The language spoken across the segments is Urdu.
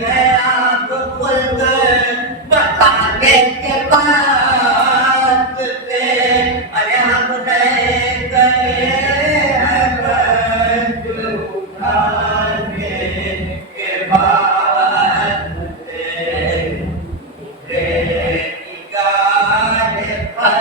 ہے آپ خود بتانے کے بعد سے ارے ہم نے گئے رنج اٹھانے کے بعد سے نگاہ پر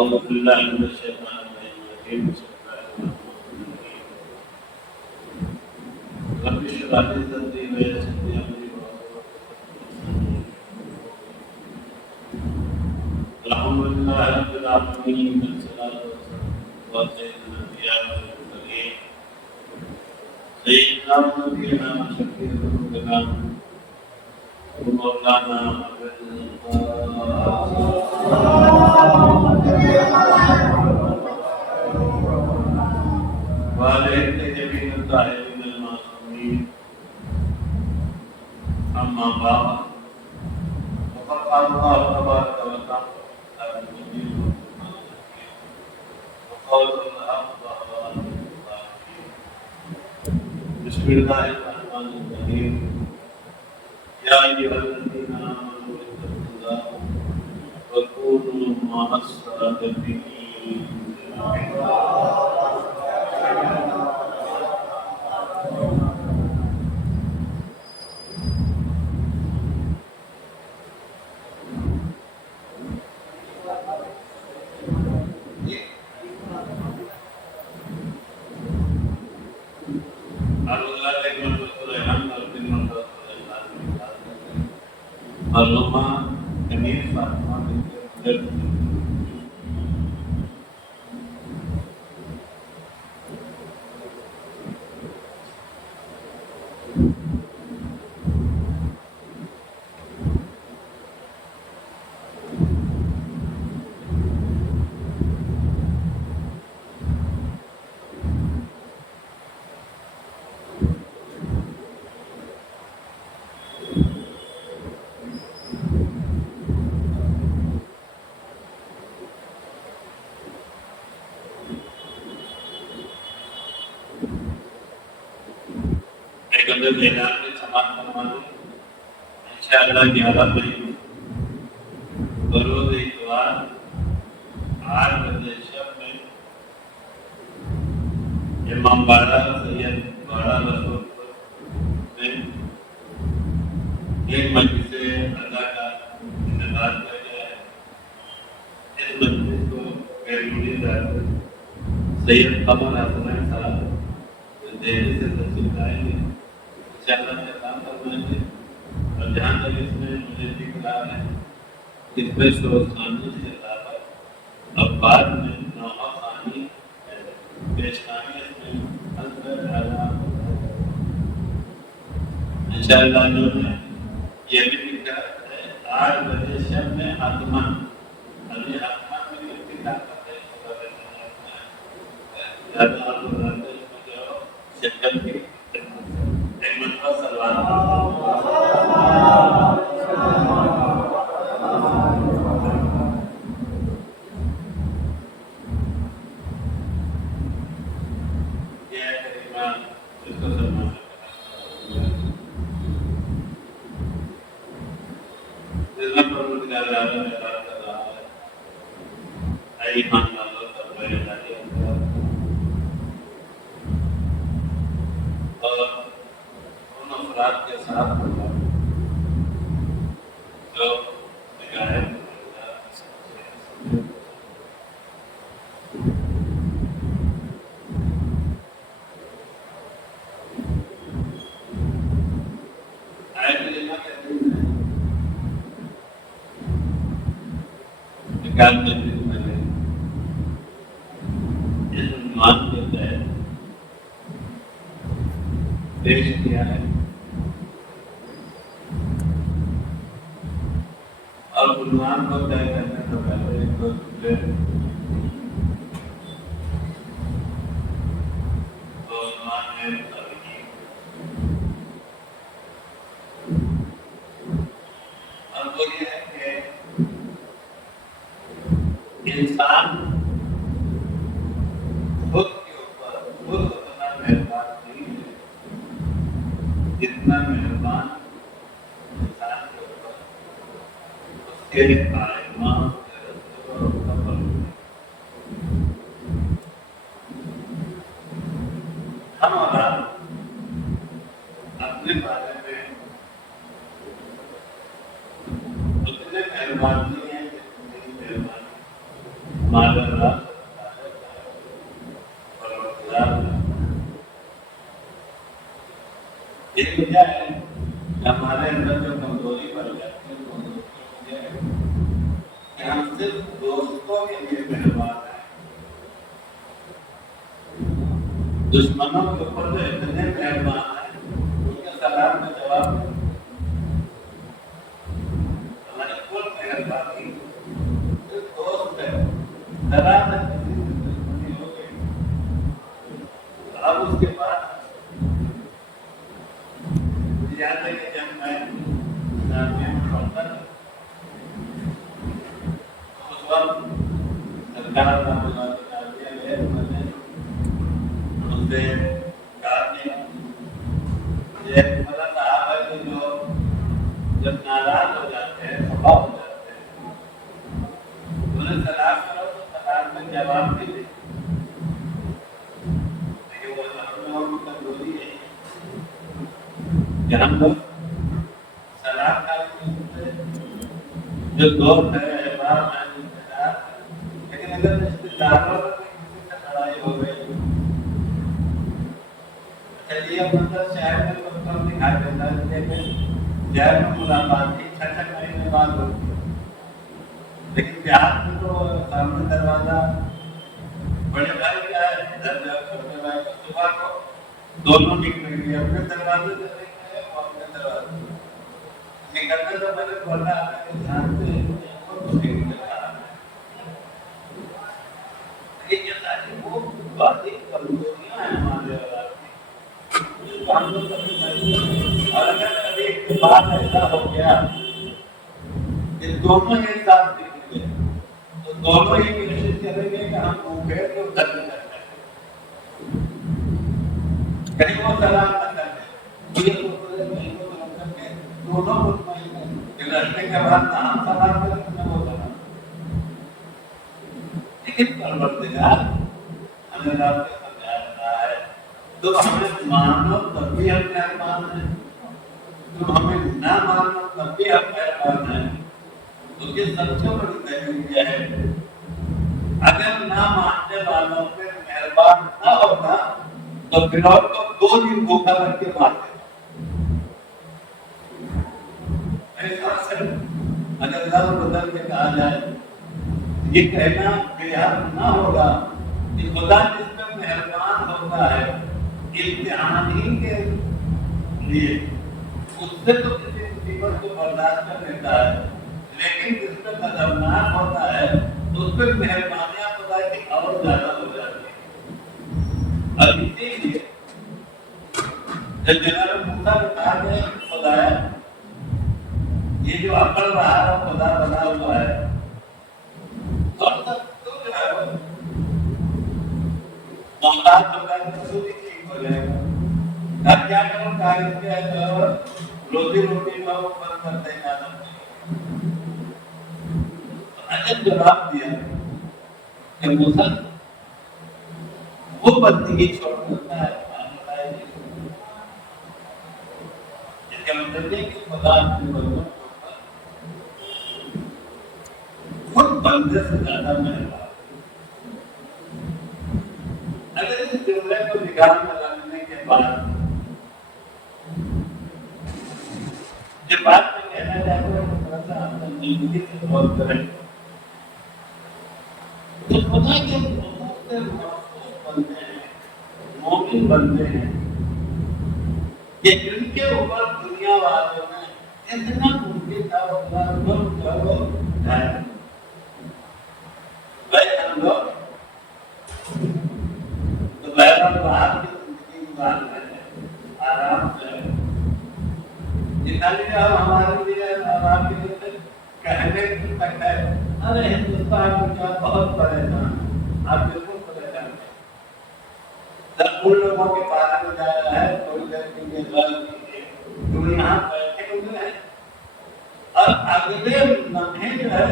أعوذ بالله من الشيطان الرجيم بسم الله الرحمن الرحيم رب اشرح لي صدري ويسر لي أمري الحمد لله رب العالمين والصلاة والسلام على سيد الأنبياء والمرسلين سيدنا ونبينا وشفيع ذنوبنا ومولانا وعليك جميع الطاهرين المعصومين أما بعد فقد قال الله تبارك وتعالى المجيد وقول الحق بسم الله الرحمن الرحيم يا أيها الذين آمنوا اتقوا الله وكونوا مع الصادقين Alumma kami Fatima binti اندر میدان میں سماعت فرمانے انشاءاللہ 11 مئی بروز اتوار 8 بجے شب میں امام باڑہ سید باڑہ رسول میں ایک مجلس ادا کا انعقاد کیا گیا ہے۔ اس مجلس کو بیرونی ڈاکٹر سید قمر حسنین صاحب دہلی سے تشریف لائیں گے، انشاءاللہ احترام فرمائیں گے، اور جہاں تک اس میں مجھے فکر آ ہے اس میں شروع خانی کے علاوہ اب بعد میں نوحہ خانی پیشخانی اس میں اندر ڈالا انشاءاللہ انہوں نے یہ بھی لکھا ہے 8 بجے شب میں آتمان ابھی آتمان میں بھی لکھا کرتے ہیں زیادہ آپ لوگ آتے ہیں جو شکل کی ایک مرتبہ سلوان یہ ہے تقریباً اس کو سلمان اتنا پروردگار عالم اعلان کر رہا ہے اے ایمان والو تقوی الہی اختیار اور ان افراد کے ساتھ ہوگا جو نگاہ مان کے تحت پیش کیا ہے اور عنوان کو طے کرنے سے پہلے ایک دو جملے تو عنوان میں ترغیب اور وہ یہ ہے کہ انسان خود کے اوپر خود اتنا مہربان نہیں ہے جتنا مہربان انسان کے اوپر اس کے قائمہ کے رستے پر اس کا بل ہم اور اپنے بارے میں اتنے مہربان نہیں ہیں جتنی مہربانی ہمارے اللہ ایک وجہ ہے کہ ہمارے اندر جو کمزوری بڑھ جاتی ہے کہ ہم صرف دوستوں کے لیے مہربان ہیں دشمنوں کے اوپر جو اتنے مہربان ہیں ان کے سلام کا جواب ہماری کل مہربانی صرف دوست ہے ذرا تک کسی سے دشمنی ہو گئی اب اس کے بعد یاد ہے کہ جب میں میں پڑھتا تھا اس وقت سرکار کا ملاقات ہے میں نے ان سے کہا کہ یہ بڑا صاحب ہے کہ جو جب ناراض ہو جاتے ہیں خفا ہو جاتے ہیں انہیں سلام کرو تو سلام میں جواب بھی دے لیکن وہ ہم لوگوں کی کمزوری ہے کہ ہم لوگ سلام کا جو دوست ہے احباب ہے رشتے دار لیکن اگر رشتے داروں میں کسی سے لڑائی ہو گئی چلیے مطلب شہر میں کم کم دکھائی دیتا ہے لیکن شہر میں ملاقات ہی 6 مہینے بعد ہوتی ہے لیکن بہار میں تو سامنے دروازہ بڑے بھائی کیا ہے ادھر جاؤ چھوٹے بھائی کو صبح کو دونوں نکلیں گے اپنے دروازے سے نکلنے سے پہلے بولنا آپ کے دھیان سے یہ ساری وہ باتیں کمزوریاں ہیں ہمارے اور اگر کبھی اتفاق ایسا ہو گیا کہ دونوں ایک ساتھ دکھیں گے تو دونوں یہ کوشش کریں گے کہ ہم بھوکے تو گھر میں کر لیں کہیں وہ سلام نہ کر دیں دونوں مطمئن ہیں کہ لڑنے کے بعد نہ ہم سلام کریں نہ وہ سلام لیکن پروردگار ہمیں آپ کے سمجھا رہا ہے تو ہمیں مانو تب بھی ہم مہربان ہیں تو ہمیں نہ مانو تب بھی ہم مہربان ہیں تو یہ سب سے بڑی دلیل کیا ہے اگر نہ ماننے والوں پہ مہربان نہ ہوتا تو فرعون کو 2 دن بھوکا رکھ کے مارتے اگر لفظ بدل کے کہا جائے یہ کہنا بیان نہ ہوگا کہ خدا جس پہ مہربان ہوتا ہے امتحان ہی کے لیے اس سے تو کسی مصیبت کو برداشت کر لیتا ہے لیکن جس پہ خطرناک ہوتا ہے اس پہ مہربانیاں خدا کی اور زیادہ ہو جاتی ہیں اور اسی لیے جب جناب موسیٰ نے کہا کہ خدایا یہ جو عقل رہا ہے خدا بنا ہوا ہے اور تک تو جو ہے محتاج ہوگا تو بھی ٹھیک ہو جائے گا اب کیا کروں کاغذ کے روزی روٹی کا بند کر دیں نے جواب دیا کہ موسیٰ وہ بندگی چھوڑ دیتا ہے اس کا مطلب ہے کہ خدا اپنے بندوں کے اوپر خود بندے سے زیادہ مہربان. اگر اس جملے کو نگاہ میں رکھنے کے بعد یہ بات میں کہنا چاہتا ہوں تھوڑا سا اپنی زندگی سے غور کریں تو خدا کے بہت سے محفوظ بندے ہیں مومن بندے ہیں کہ جن کے اوپر دنیا والوں نے اتنا ممکن تھا وہ کرو بھائی ہم لوگ تو بہرحال باہر کی زندگی گزار رہے ہیں آرام سے جتنا بھی ہمارے لیے آرام کے لیے کہنے تک ہے ارے ہندوستان میں کیا بہت پریشان ہے آپ بالکل پریشان ہیں جب ان لوگوں کے بارے میں جا رہا ہے تھوڑی دیر کے لیے غور کیجیے تم یہاں بیٹھے ہوئے ہیں اور اگلے لمحے جو ہے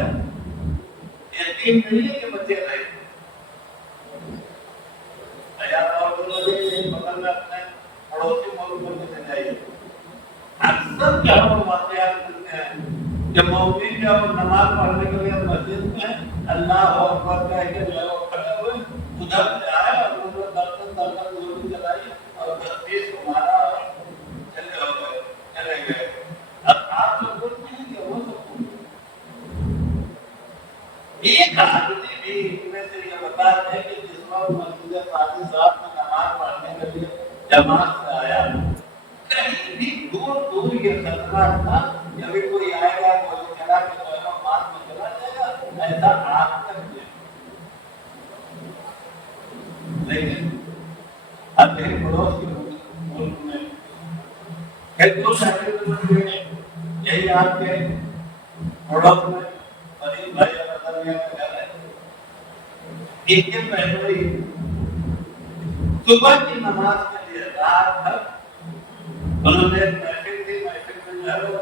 یقین نہیں ہے کہ بچے رہے پڑوسی ملک میں چلے جائیے اکثر کیا وہ واقعات ملتے ہیں کہ مومن جو نماز پڑھنے کے لیے مسجد میں اللہ اکبر کہہ کے جو کھڑے ہوئے ادھر سے آئے اور انہوں نے درجن گولی چلائی اور 10-20 کو مارا اور چلے گئے. اب آپ لوگ بولتے ہیں کہ وہ سب ایک آدمی بھی ان میں سے یہ بتاتے ہیں کہ جس وقت مسجد قاضی صاحب میں نماز پڑھنے کے لیے جماعت سے آیا کہیں بھی دور دور یہ خطرہ تھا کہ ابھی کوئی آئے گا گولی چلا کے جو ہے مار میں چلا جائے گا ایسا آج تک نہیں. لیکن اب میرے پڑوس کے ملک میں یہی آپ کے پڑوس میں فرید بھائی کا گھر ہے. ایک دن پہلے ہی صبح کی نماز کے لیے رات بھر انہوں نے محفل کی محفل میں جو ہے وہ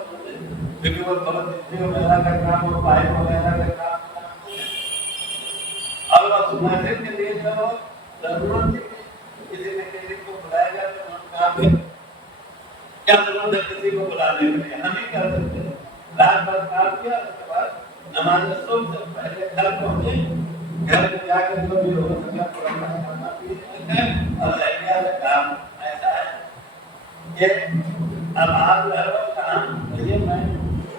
کیونکہ وہ بہت بجلی وغیرہ کا کام اور پائپ وغیرہ کا کام کرتے ہیں اور اس محفل کے لیے جو ضرورت تھی کسی میکینک کو بلایا گیا تو انہوں نے کہا کہ کیا ضرورت ہے کسی کو بلانے کے لیے ہم ہی کر سکتے ہیں. رات بھر کام کیا اس کے بعد نماز صبح سے پہلے گھر پہنچے گھر میں جا کر جو بھی ہو سکا پرانا کھانا پینا اور ایسا کام ایسا ہے کہ اب آپ جو ہے وہ کام یہ میں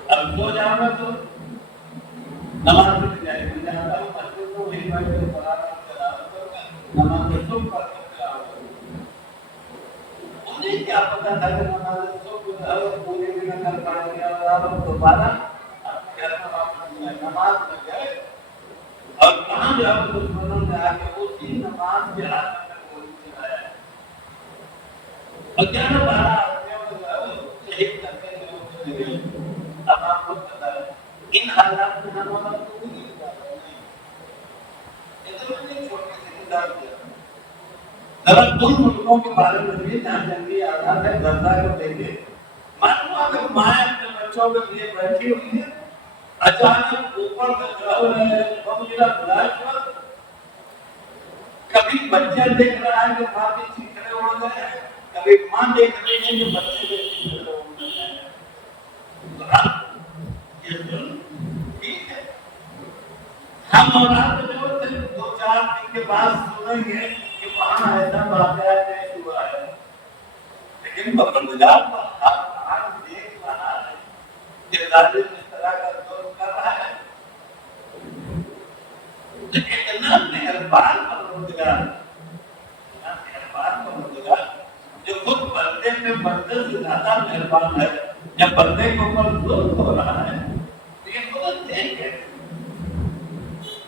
اب سو جاؤں گا تو نماز میں جائے میں جاتا ہوں مسجد کو وہی بیٹھ کے قرآن تلاوت کروں گا نماز صبح پڑھ کر تلاوت کروں گا. انہیں کیا پتا تھا کہ نماز صبح پوری بھی نہ کر پائیں گے اور آپ دوبارہ اپنے گھر میں واپس نماز میں گئے اور کہاں جاؤ دشمنوں نے آ کے اسی نماز کے ہاتھ میں گولی چلایا اور کیا نہ بارہ آدمیوں کو جو ہے وہ شہید کرتے ہیں چلے گئے. اب آپ کو پتا ہے ان حالات میں ہم اور کو بھی نہیں پتا نہیں یہ تو میں نے چھوٹی سی مثال دیا ذرا ان ملکوں کے بارے میں بھی جہاں جنگی آزاد ہے غزہ کو دیکھیں معلوم ہوا کہ مائیں اپنے بچوں کے لیے بیٹھی ہوئی ہے اچانک اوپر سے جو ہے بم گرا بلاسٹ ہوا کبھی بچہ دیکھ رہا ہے کہ ماں کے چیخنے اڑ گئے ہیں کبھی ماں دیکھ رہی ہے کہ بچے کے چیخنے اڑ گئے ہیں. یہ ٹھیک ہے ہم اور آپ جو صرف 2-4 دن کے بعد سنیں گے کہ وہاں ایسا واقعہ پیش ہوا ہے لیکن پروردگار کا حق دیکھ رہا ہے کہ ظالم اس طرح کا ظلم کر رہا ہے. اتنا مہربان پروردگار جو خود بندے میں بندے سے زیادہ مہربان ہے جب بندے کے اوپر ظلم ہو رہا ہے تو یہ خود دیکھ ہے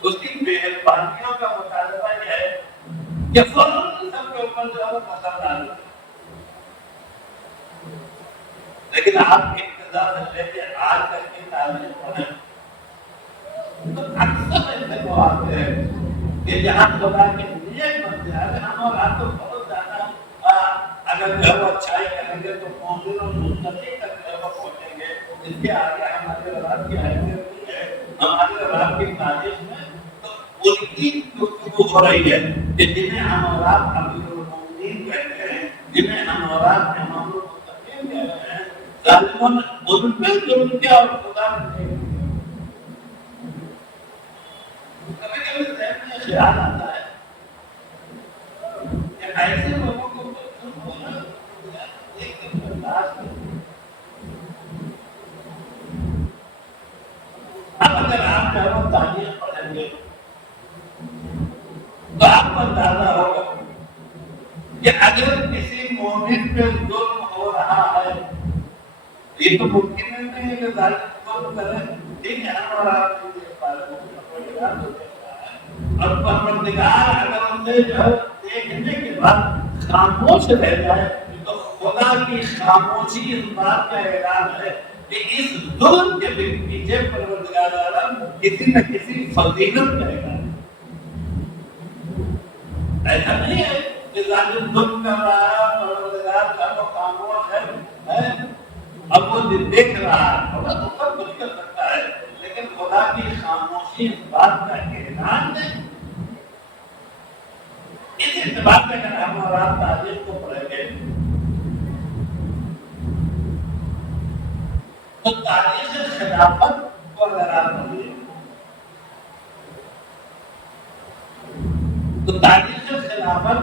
اس کی مہربانیوں کا مطالبہ یہ ہے کہ فوراً سب کے اوپر جو ہے وہ نظر ڈالیں. لیکن آپ انتظار لے کے آج تک کی تعلیم پڑھیں تو اکثر ایسے کو آتے ہیں کہ جہاں خدا کے نیک بندے ہیں ہم اور آپ کو بہت زیادہ اگر جو وہ اچھائی کریں گے تو مومن اور متقی تک جو وہ پہنچیں گے. اس کے آگے ہمارے رات کی حیثیت نہیں ہے ہمارے اور آپ کی تاریخ میں تو ان کی گفتگو ہو رہی ہے کہ جنہیں ہم اور آپ امیر المومنین کہتے ہیں، جنہیں ہم اور آپ امام المتقین کہتے ہیں، ظالموں نے ان پہ ظلم کیا اور خدا نے کبھی کبھی ذہن میں خیال آتا ہے کہ ایسے لوگوں کو ظلم ہونا ایک دن برداشت نہیں۔ اب اگر آپ چاروں تاریخ پڑھیں گے تو آپ کو اندازہ ہوگا کہ اگر کسی مومن پہ ظلم ہو رہا ہے، یہ تو ممکن نہیں ہے کہ ظالم ظلم کرے، ٹھیک ہے ہم اور آپ کے لیے پروردگار تو دیکھ رہا ہے، اور پروردگار اگر ان سے جو ہے دیکھنے کے بعد خاموش رہ جائے تو خدا کی خاموشی اس بات کا اعلان ہے کہ اس ظلم کے پیچھے پروردگار عالم کسی نہ کسی فضیلت کرے گا۔ ایسا نہیں ہے کہ ظالم ظلم کر رہا ہے، پروردگار کا وہ خاموش ہے، اب وہ دیکھ رہا ہے، خدا تو سب کچھ کر سکتا ہے، لیکن خدا کی خاموشی اس بات کا اعلان ہے۔ اس اعتبار سے اگر ہم اور آپ تاریخ کو پڑھیں گے تو تاریخ خلافت کو اگر آپ پڑھیے تو تاریخ خلافت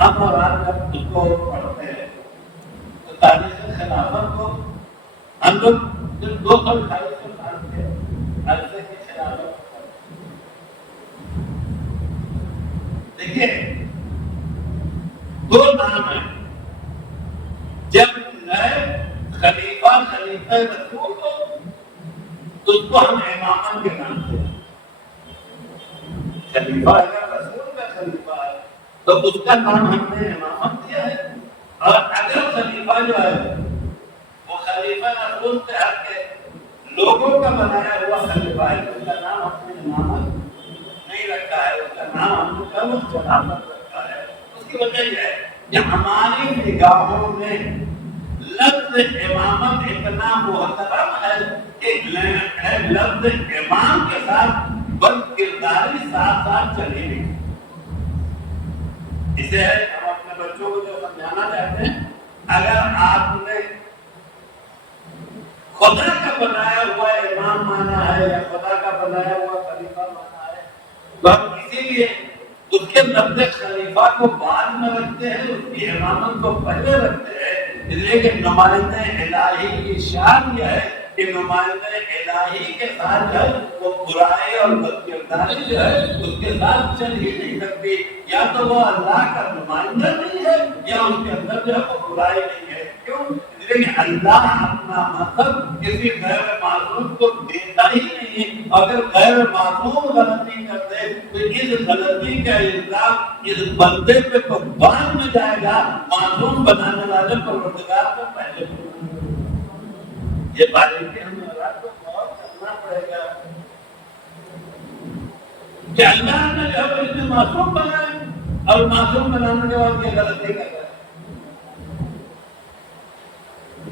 ہم اور آپ جب اس کو پڑھتے ہیں تو تاریخ خلافت کو ہم لوگ صرف 228 سال کے عرصے کی خلافت دیکھیے دو نام ہیں۔ جب نئے خلیفہ رسول ہو تو اس کو ہم امامت کے نام سے خلیفہ اگر رسول کا خلیفہ ہے تو اس کا نام ہم نے امامت دیا ہے، اور اگر خلیفہ جو ہے وہ خلیفہ رسول سے ہٹ کے لوگوں کا بنایا ہوا خلیفہ ہے تو اس کا نام ہم نے امامت نہیں رکھا ہے، اس کا نام ہم نے خلافت رکھا ہے۔ اس کی وجہ یہ ہے کہ ہماری نگاہوں میں لفظ امامت اتنا محترم ہے کہ لفظ امام کے ساتھ بد کرداری ساتھ ساتھ چلی گئی۔ اسے ہم اپنے بچوں کو جو سمجھانا چاہتے ہیں، اگر آپ نے خدا کا بنایا ہوا امام مانا ہے یا خدا کا بنایا ہوا خلیفہ مانا ہے تو ہم اسی لیے اس کے لفظ خلیفہ کو بعد میں رکھتے ہیں، اس کی امامت کو پہلے رکھتے ہیں، اس لیے کہ نمائندہ الہی کی شان یہ ہے کہ نمائندہ الہی کے ساتھ جو ہے وہ برائی اور بد کرداری جو ہے اس کے ساتھ چل ہی نہیں سکتی، یا تو وہ اللہ کا نمائندہ نہیں ہے یا اس کے اندر جو ہے وہ برائی نہیں ہے۔ کیوں؟ اس لیے کہ اللہ اپنا مذہب کسی غیر معصوم کو دیتا ہی نہیں، اگر غیر معصوم غلطی کرتے تو اس غلطی کا الزام اس بندے پہ تو بعد میں جائے گا، معصوم بنانے والے پروردگار کو پہلے۔ یہ باریکی ہمیں اللہ کو غور کرنا پڑے گا کہ اللہ نے جو ہے اسے معصوم بنایا اور معصوم بنانے کے بعد یہ غلطی کر رہا ہے۔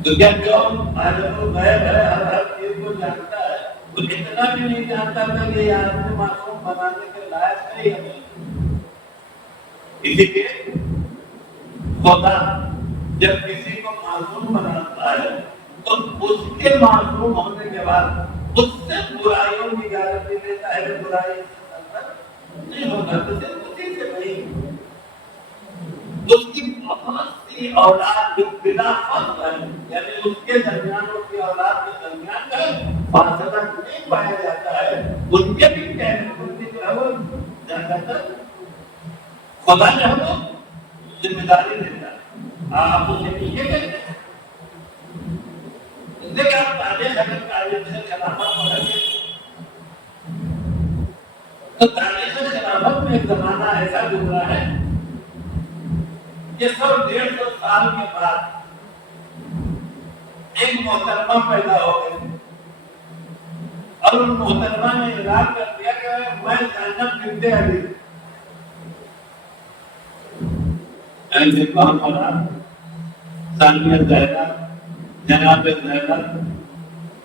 تو کیا جو عالم الغیب ہے ہر چیز کو جانتا ہے، وہ اتنا بھی نہیں جانتا تھا کہ یہ آدمی معصوم بنانے کے لائق نہیں ہے۔ اسی لیے خدا جب کسی کو معصوم بناتا ہے تو اس کے معصوم ہونے کے بعد اس سے برائیوں کی گارنٹی دیتا ہے کہ برائی نہیں ہوگا، تو صرف اسی سے نہیں، اس کی بہت سی اولاد جو بلا فاصلہ ہے، یعنی اس کے درمیان اور اس کی اولاد کے درمیان کا فاصلہ نہیں پایا جاتا ہے، ان کے بھی کہنے ان کی جو ہے وہ زیادہ تر خدا جو ہے وہ ذمہ داری دیتا ہے۔ آپ اسے یہ کہتے ہیں دیکھ آپ تاریخ اگر تاریخ سے خلافت پڑھیں گے تو تاریخ خلافت میں ایک زمانہ ایسا گزرا ہے کہ 100-150 سال کے بعد ایک محترمہ پیدا ہو گئی اور ان محترمہ نے اعلان کر دیا کہ میں زینب بنت علی، دیکھو ہمارا ثانیہ زینب، جناب زینب،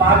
5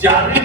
40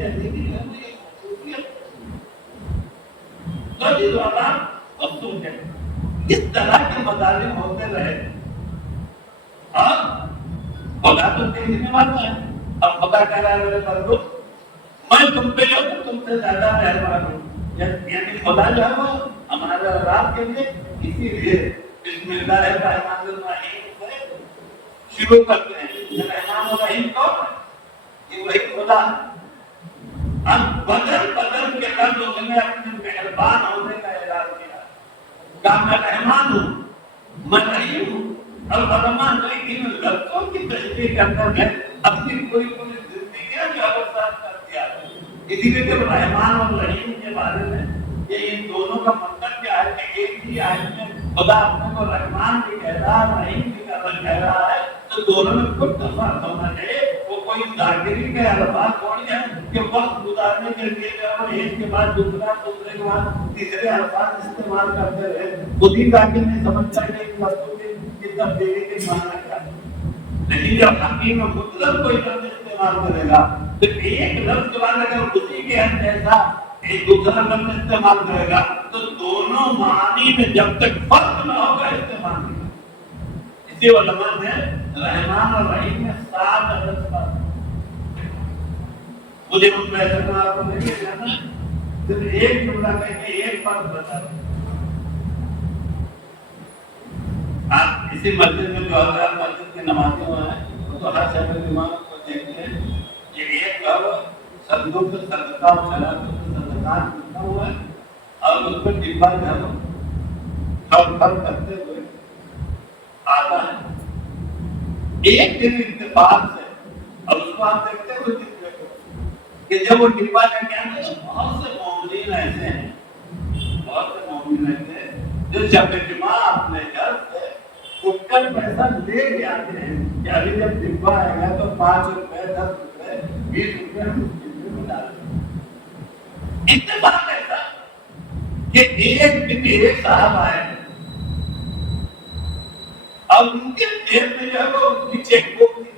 زندگی ہے وہ یہ خصوصیت کبھی والا خود سوچے اس طرح کے مظالم ہوتے رہے اور خدا تو دیکھنے والا ہے. اب خدا کہہ رہا ہے میرے بندو میں تم پہ جو تم سے زیادہ مہربان ہوں. یعنی خدا جو ہے وہ ہمارے اولاد کے لیے اسی لیے بسم اللہ الرحمن الرحیم سے شروع کرتے ہیں. رحمان الرحیم کون ہے؟ یہ وہی خدا ہے. اب بدل بدل کے ہر لوگوں نے اپنے مہربان ہونے کا اعلان کیا کہ میں رحمان ہوں میں رحیم ہوں. اور رحمان رحیم لفظوں کی تشریح کرتا ہے اپنی پوری زندگیاں جو ابرسات کر دیا. اسی لیے جب رحمان اور رحیم کے بارے میں یہ ان دونوں کا مطلب کیا ہے کہ ایک ہی آیت میں خدا اپنے کو رحمان بھی کہہ رہا ہے رحیم بھی کہہ رہا ہے تو دونوں میں کچھ تفاوت ہونا چاہیے. وہ کوئی ذاکری کے الفاظ تھوڑی ہے کہ وقت گزارنے کے لیے اور ایک کے بعد دوسرا دوسرے کے بعد تیسرے الفاظ استعمال کرتے رہے. خود ہی ذاکر نہیں سمجھتا کہ ان لفظوں کی تبدیلی کے معنی کیا ہے. لیکن جب حکیم مطلب کوئی لفظ استعمال کرے گا تو ایک لفظ کے بعد اگر اسی کے جیسا ایک دوسرا لفظ استعمال کرے گا تو دونوں معنی میں جب تک فرق نہ ہوگا استعمال نہیں. اسی علماء نے رحمان اور رحیم میں 7 عدد پر مجھے ان میں ایسا آپ کو نہیں جانا صرف ایک جملہ کہہ کے ایک فرق بتا رہا ہوں. آپ اسی مسجد میں جو حضرات مسجد کے نمازی ہوئے ہیں وہ تو ہر شہر امام کو دیکھتے ہیں کہ ایک صندوق سے صدقہ اور صدقات لکھا ہوا ہے اور اس پر ڈبہ جو ہے ہر فرق کرتے ہوئے آتا ہے. ایک دن اتفاق سے اور اس کو آپ دیکھتے ہوئے جتنے کو کہ جب وہ ڈبہ کا کیا ہے تو بہت سے مومنین ایسے ہیں بہت سے مومنین ایسے ہیں جو شب جمعہ اپنے گھر سے اٹھ کر پیسہ لے کے آتے ہیں کہ ابھی جب ڈبہ آئے گا تو 5 روپے 10 روپے 20 روپے ہم اس ڈبے میں ڈالیں. اتفاق ایسا کہ ایک صاحب آئے اور ان کے جیب میں جو ہے وہ ان کی چیک بک تھی.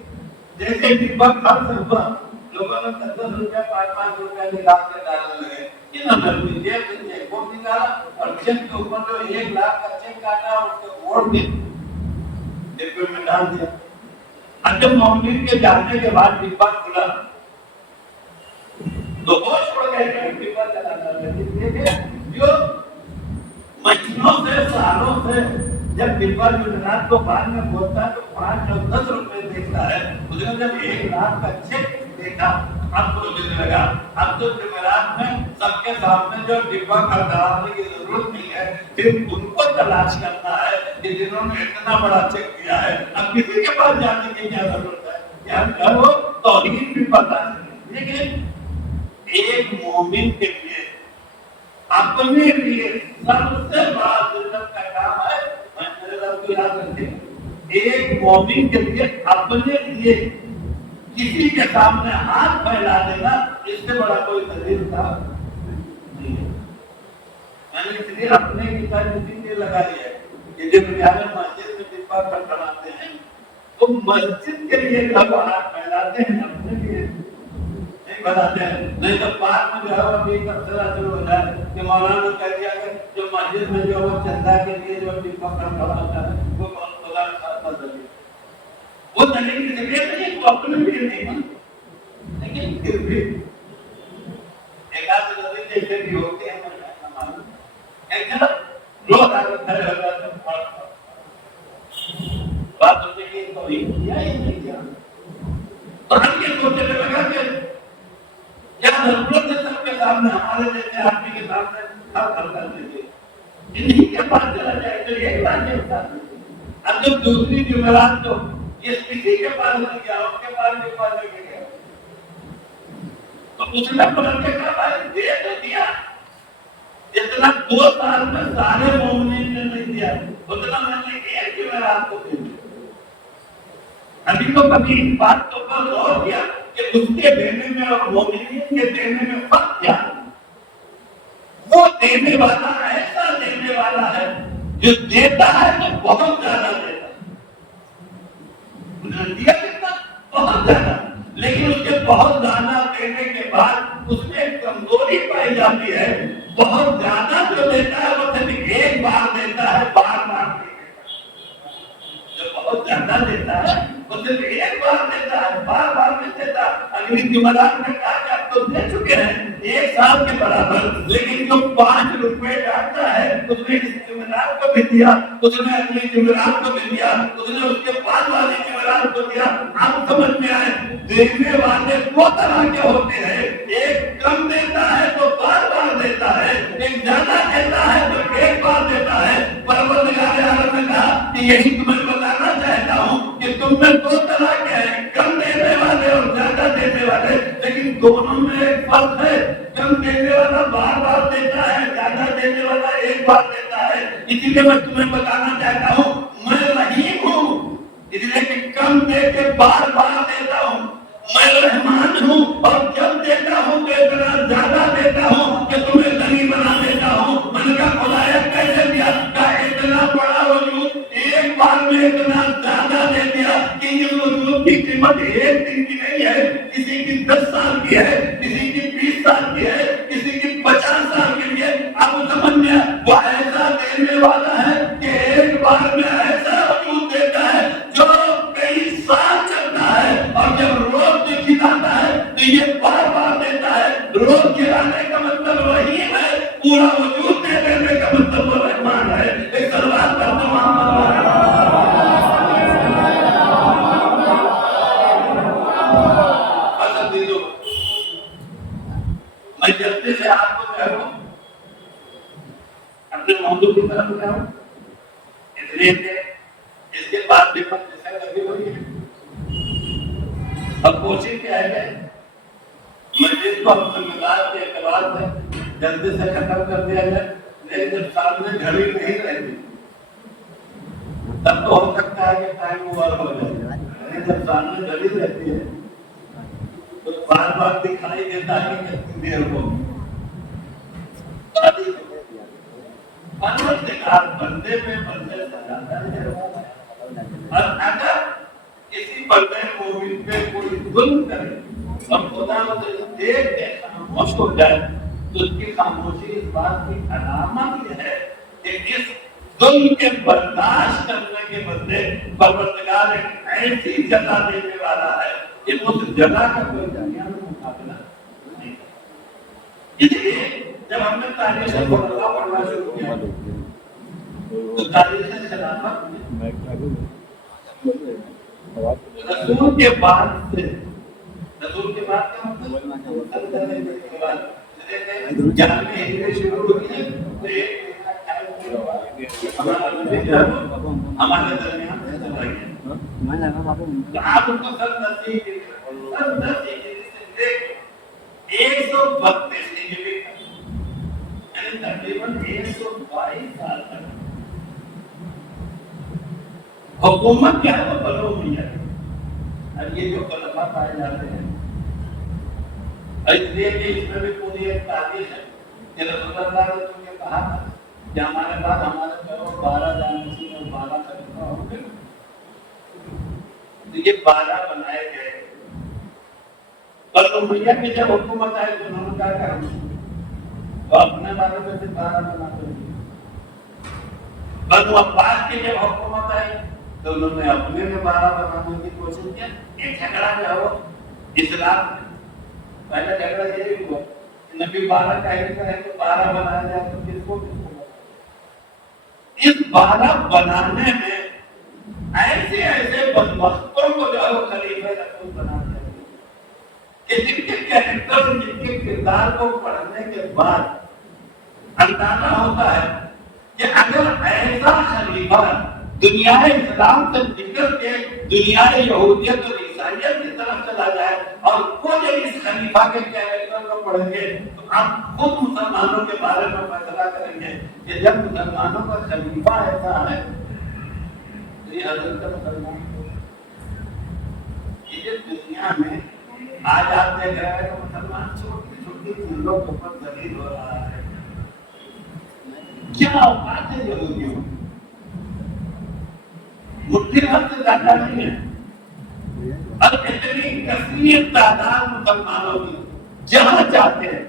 جیسے ڈبہ خرچ ہوا لوگوں نے 10 روپے 5 روپے نکال کے ڈالنے لگے. اپنی جیب سے چیک بک نکالا اور چیک کے اوپر جو 1 لاکھ کا چیک کاٹا اور اس کو ووٹ دے ڈبے میں ڈال دیا. اب جب مومنین کے جانے کے بعد ڈبہ کھلا تو ہوش اڑ گئے کہ ڈبہ چلا جا رہا ہے. جو مہینوں سے سالوں سے جب ڈبہ جمعرات کو بعد میں بولتا ہے تو 5 اور 10 روپے دیکھتا ہے. اس نے جب 1 لاکھ کا چیک دیکھا اب تو دل لگا اب تو جمعرات میں سب کے سامنے جو ڈبہ کھڑکانے کی ضرورت نہیں ہے پھر ان کو تلاش کرنا ہے کہ جنہوں نے اتنا بڑا چیک کیا ہے اب کسی کے پاس جانے کی کیا ضرورت ہے. یعنی وہ توحید بھی پتا ہے. لیکن ایک مومن کے لیے اپنے لیے سب سے بڑا ضرورت کا کام ہے میں میرے رب کو یاد رکھے ایک مومن کے لیے اپنے لیے کسی کے سامنے ہاتھ پھیلا دینا اس سے بڑا کوئی دلیل تھا نہیں ہے. میں نے اس لیے اپنے کی طرح لگا لیا ہے کہ جب مسجد میں ڈبہ کھڑکاتے ہیں تو مسجد کے لیے جب ہاتھ پھیلاتے ہیں اپنے لیے نہیں بتاتے ہیں. نہیں تو بعد میں جو ہے وہ بھی تبصرہ شروع ہو جائے کہ مولانا کہہ دیا کہ جو مسجد میں جو وہ چندہ کے لیے جو ڈبہ کھڑکاتا ہے وہ خدا کے ساتھ بدل گیا. وہ دلیل کے لیے نہیں وہ اپنے لیے نہیں ہے. لیکن پھر بھی ایک آدھ دلیل جیسے بھی ہوتے ہیں ایک لوگ آگے کھڑے ہو جاتے ہیں بات ہوتی ہے کہ توحید کیا یا نہیں کیا. تو ہم یہ سوچنے لگا کہ کیا ضرورت ہے سب کے سامنے ہمارے جیسے آدمی کے سامنے ہر کر دیتے انہیں کے پاس چلا جائے تو یہ بات نہیں ہوتا. اب جب دوسری جمعرات تو یہ کسی کے پاس نہیں گیا ان کے پاس بھی پاس نہیں گیا تو اس نے پلٹ کے کہا بھائی دے تو دیا اتنا 2 سال میں سارے مومنین نے نہیں دیا اتنا میں نے ایک جمعرات کو دے دیا. ابھی تو کبھی اس بات کو غور کیا کہ اس کے دینے میں اور مومنین کے دینے میں فرق کیا. وہ دینے والا ایسا دینے والا ہے جو دیتا ہے تو بہت زیادہ دیتا ہے. انہوں نے دیا کتنا بہت زیادہ لیکن اس کے بہت زیادہ دینے کے بعد پائی جاتی ہے بہت زیادہ جو دیتا ہے وہ صرف ایک بار دیتا ہے، بار بار نہیں دیتا۔ جو بہت زیادہ دیتا ہے وہ صرف ایک بار دیتا ہے، بار بار نہیں دیتا۔ اگلی جمعرات میں کہا کہ آپ تو دے چکے ہیں 1 سال کے برابر، لیکن جو 5 روپے ڈالتا ہے اس نے اس جمعرات کو بھی دیا، اس نے اگلی جمعرات کو بھی دیا، اس نے اس کے بعد والی جمعرات کو دیا۔ آپ سمجھ میں آئے دینے والے 2 طرح کے ہوتے ہیں، ایک کم دیتا ہے تو بار بار دیتا ہے، ایک زیادہ دیتا ہے تو ایک بار دیتا ہے۔ پروردگار عالم نے کہا کہ یہی تمہیں بتانا چاہتا ہوں کہ تم میں 2 طرح کے ہیں، کم دینے والے اور زیادہ دینے والے، لیکن دونوں میں ایک فرق ہے۔ کم دینے والا بار بار دیتا ہے، زیادہ دینے والا ایک بار دیتا ہے۔ اسی لیے میں تمہیں بتانا چاہتا ہوں میں رحیم ہوں، اس لیے کہ کم دے کے بار بار دیتا ہوں۔ میں رحمان ہوں اور جب دیتا ہوں تو اتنا زیادہ دیتا ہوں کہ تمہیں غنی بنا دیتا ہوں۔ میں نے کہا خدایا کیسے دیا؟ کہا اتنا بڑا وجود ایک بار میں اتنا زیادہ دے دیا کہ یہ وجود کی قیمت 1 دن کی نہیں ہے، کسی کی 10 سال کی ہے، کسی کی 20 سال کی ہے، کسی کی 50 سال کی ہے۔ اب سمجھ میں وہ ایسا دینے والا ہے کہ ایک بار میں ایسا وجود دیتا ہے جو کئی سال چلتا ہے، اور جب روز بھی کھلاتا ہے تو یہ بار بار دیتا ہے۔ روز کھلانے کا مطلب وہی ہے، پورا وجود دے دینے کا مطلب وہ رحمان ہے۔ ایک سلوات کا میں جلدی سے آپ کو کہہ رہا ہوں اپنے موضوع کی طرف جاؤں، اس لیے کہ اس کے بعد بھی جیسا لگی ہوئی ہے۔ اب کوشش کیا ہے میں جس کو اپنے مزاج کے اعتبار سے جلدی سے ختم کر دیا جائے، لیکن جب سامنے گھڑی نہیں رہتی تب تو ہو سکتا ہے کہ ٹائم اوور ہو جائے، لیکن جب سامنے گھڑی رہتی ہے تو بار بار دکھائی دیتا ہے کہ کتنی دیر ہو۔ پروردگار بندے میں بندے سجاتا ہے، اور اگر کسی بندے مومن پہ کوئی ظلم کرے اور خدا اسے دیکھ کے خاموش ہو جائے تو اس کی خاموشی اس بات کی علامت یہ ہے کہ اس ظلم کے برداشت کرنے کے بدلے پروردگار ایک ایسی جگہ دینے والا ہے کہ اس جگہ کا کوئی دنیا میں مقابلہ نہیں۔ اس لیے جب ہم نے تاریخ خلافت پڑھنا شروع کیا تو تاریخ خلافت میں رسول کے بعد سے، رسول کے بعد کا مطلب جہاں میں ہجرت شروع ہوئی ہے ہمارے درمیان سے چلا گیا۔ آپ ان کو سب نصیب 132 ہجری یعنی تقریباً 122 سال تک حکومت کیا ہے وہ بنو امیہ ہے۔ اب یہ جو خلفاء پائے جاتے ہیں اس لیے کہ اس میں بھی پوری ایک تاریخ ہے کہ رسول اللہ نے تو یہ کہا تھا کہ ہمارے بعد ہمارے گھروں 12 جانشین اور 12 خلیفہ ہوں گے، تو یہ 12 بنائے گئے۔ بنو امیہ کی جب حکومت آئی تو انہوں نے کہا کہ ہم تو اپنے بارے میں سے 12 بناتے ہیں۔ بنو عباس کی جب حکومت آئی تو انہوں نے اپنے میں 12 بنانے کی کوشش کی۔ یہ جھگڑا جو ہو اسلام میں پہلا جھگڑا یہی ہوا کہ نبی 12 کہتے ہیں تو 12 بنایا جائے تو کس کو اس 12 بنانے میں ایسے ایسے بدبختوں کو جو ہے وہ خلیفہ رسول بنا دیا کہ جن کے کیریکٹر جن کے کردار کو پڑھنے کے بعد اندازہ ہوتا ہے کہ اگر ایسا خلیفہ دنیا اسلام سے نکل کے دنیا یہودیت اور عیسائیت کی طرف چلا جائے اور وہ جب اس خلیفہ کے کیریکٹر کو پڑھیں گے تو آپ خود مسلمانوں کے بارے میں فیصلہ کریں گے کہ جب مسلمانوں کا خلیفہ ایسا ہے تو یہ حضرت مسلمان یہ دنیا میں آج آپ دیکھ رہے ہیں کہ مسلمان چھوٹی چھوٹی چیزوں کے اوپر ذلیل ہو رہا ہے۔ کیا اوقات ہے یہودیوں مٹھی بھر سے زیادہ نہیں ہے، اور اتنی کثیر تعداد مسلمانوں کی جہاں چاہتے ہیں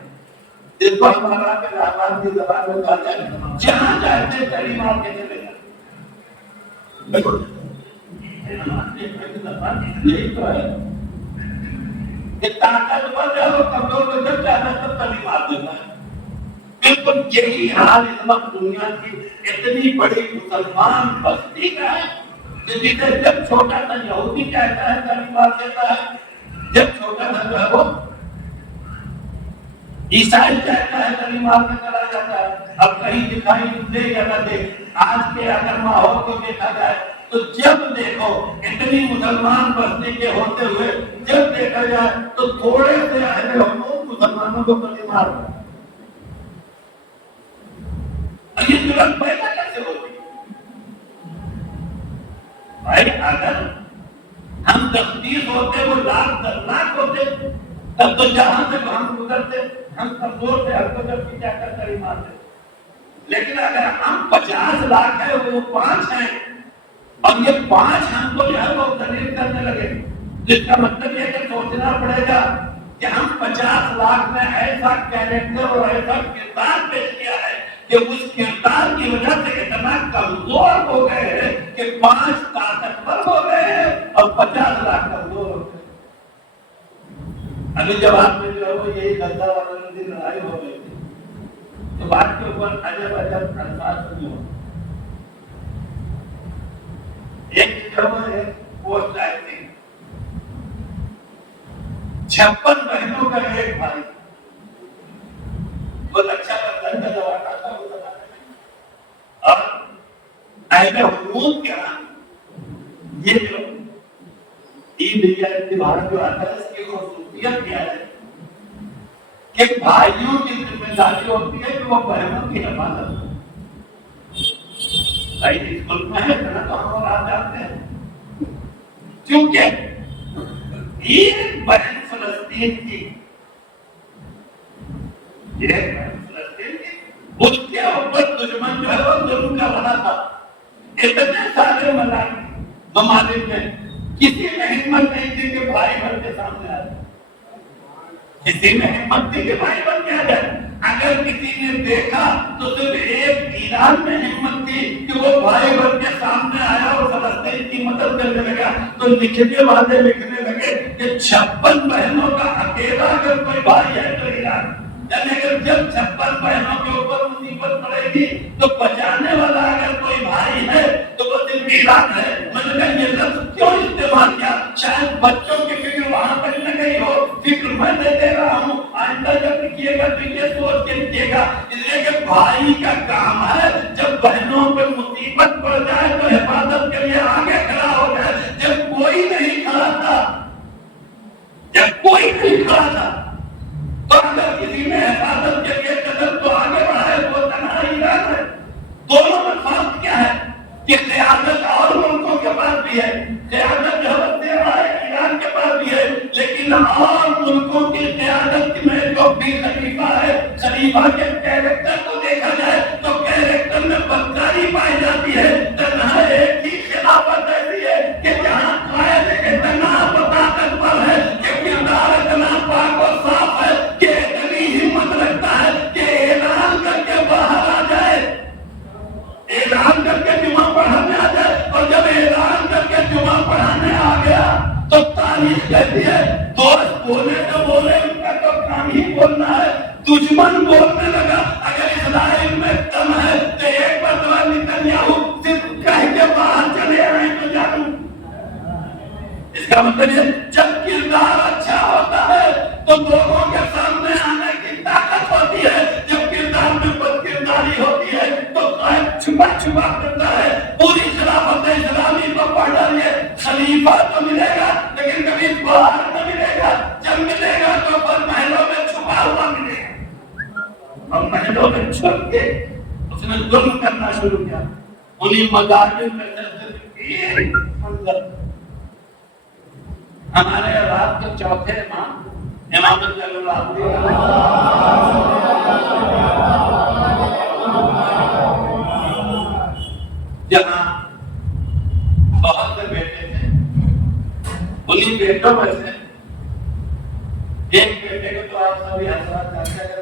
اس کو ہمارا کے رحمان کی زبان میں کہا جائے جہاں چاہتے تھڑی مار کے چلے جائیں. یہی تو ہے کہ طاقتور ہے وہ کمزور کو جب چاہتا ہے تب تلی مار دیتا ہے. بالکل یہی حال اس وقت دنیا کی اتنی بڑی مسلمان بستی کا ہے کہ جسے جب چھوٹا سا یہودی کہتا ہے تلی مار دیتا ہے, جب چھوٹا سا جو ہے وہ عیسائی کہتا ہے تلی مار کے چلا جاتا ہے. اب کہیں دکھائی دے یا نہ دے, آج کے اگر ماحول کو دیکھا جائے تو جب دیکھو اتنی مسلمان بستی کے ہوتے ہوئے جب دیکھا جائے تو تھوڑے سے اہل حقوق مسلمانوں کو تلی مار رہے ہیں. یہ ضرورت پیدا کیسے ہوگی بھائی؟ اگر ہم 10-20 ہوتے وہ 10,00,000 ہوتے تب تو جہاں سے ہم گزرتے ہم کمزور سے ہر کو جب کی جا کر تلی مارتے. لیکن اگر ہم 50 لاکھ ہے وہ 5 ہیں اور یہ 5 ہم کو جو ہے وہ ذلیل کرنے لگے, جس کا مطلب یہ کہ سوچنا پڑے گا کہ ہم 50 لاکھ میں ایسا کیریکٹر اور ایسا کردار پیش کیا ہے کہ اس کردار کی وجہ سے اتنا کمزور ہو گئے ہیں کہ 5 طاقتور ہو گئے ہیں اور 50 لاکھ کمزور ہو گئے. ابھی جب آپ میں جو ہے وہ یہی غزہ اور لڑائی ہو گئی تھی تو بات کے اوپر عجب الفاظ سنی ہو. ایک جو ہے پوسٹ آئی تھی 56 بہنوں کا ایک بھائی, بہت اچھا بندہ کا زمانہ تھا وہ زمانے میں. اور اہل حکومت کیا یہ جو عید یا تہوار جو آتا ہے اس کی خصوصیت کیا ہے کہ بھائیوں کی ذمہ داری ہوتی ہے کہ وہ بہنوں کی حفاظت کریں. بھائی اس ملک میں ہے نا تو ہم اور آپ جانتے ہیں کیونکہ ایک بہن فلسطین کی اس کے اوپر دشمن جو ہے وہ ظلم کا بنا تھا. اتنے سارے ممالک میں کسی میں ہمت نہیں تھی کہ بھائی بن کے سامنے آئے, کسی میں ہمت تھی کہ بھائی بن کے آ جائے. اگر کسی نے دیکھا تو صرف ایک ایران میں ہمت تھی کہ وہ بھائی بن کے سامنے آیا اور فلسطین کی مدد کرنے لگا. تو لکھنے والے لکھنے لگے کہ 56 بہنوں کا اکیلا اگر کوئی بھائی ہے تو ایران, یعنی اگر جب 56 بہنوں کے اوپر مصیبت پڑے گی تو بچانے والا اگر کوئی بھائی ہے تو وہ صرف ایران ہے. میں نے کہا یہ لفظ کیوں استعمال کیا؟ شاید بچوں کی فکر وہاں پر نہ گئی ہو, فکر میں دے رہا ہوں. آئندہ جب لکھیے گا تو یہ سوچ کے لکھیے گا, اس لیے کہ بھائی کا کام ہے جب بہنوں پہ مصیبت پڑ جائے تو حفاظت کے لیے آگے کھڑا ہو جائے. جب کوئی نہیں کھڑا تھا, جب کوئی نہیں کھڑا تھا تو اگر کسی نے حفاظت کے لیے قدم تو آگے بڑھائے تو تنہا ایران ہے. دونوں میں فرق کیا ہے کہ قیادت اور ملکوں کے پاس بھی ہے, قیادت جو ہے ایران کے پاس بھی ہے, لیکن اور ملکوں کی قیادت میں جو بھی خلیفہ ہے, خلیفہ کے کیریکٹر کو دیکھا جائے تو کیریکٹر میں بدکاری پائی جاتی ہے. تنہا ایک ہی خلافت ایسی ہے کہ جہاں قائد اتنا طاقتور ہے کہ کردار اتنا پاک و صاف ہے کہ اتنی ہمت رکھتا ہے کہ اعلان کر کے باہر آ جائے, اعلان کر کے جمعہ پڑھانے آ جائے. اور جب اعلان کر کے جمعہ پڑھانے آ گیا تو تاریخ کہتی ہے دوست بولے تو بولے, ان کا تو کام ہی بولنا ہے. دشمن بولنے لگا اگر اسرائیل میں دم ہے تو ایک بار نتنیاہو صرف کہہ کے باہر چلے آئے تو جانو. اس کا مطلب یہ جب کردار اچھا ہوتا ہے تو لوگوں کے سامنے آنے کی طاقت ہوتی ہے. جب کردار میں بد کرداری ہوتی ہے تو چھپا چھپا کرتا ہے. پوری خلافت اسلامی کو پڑھ ڈالیے, خلیفہ تو ملے گا لیکن کبھی باہر نہ ملے گا. جب ملے گا تو پر محلوں میں چھپا ہوا ملے گا, اور محلوں میں چھپ کے اس نے ظلم کرنا شروع کیا. انہیں مظاہر میں سے ایک منظر ہمارے رات کے چوتھے امام جہاں بہت سے بیٹے تھے, انہیں بیٹوں میں سے ایک بیٹے کو تو آپ سبھی حضرات جانتے ہیں, اگر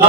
9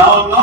9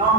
9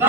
9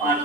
5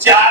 4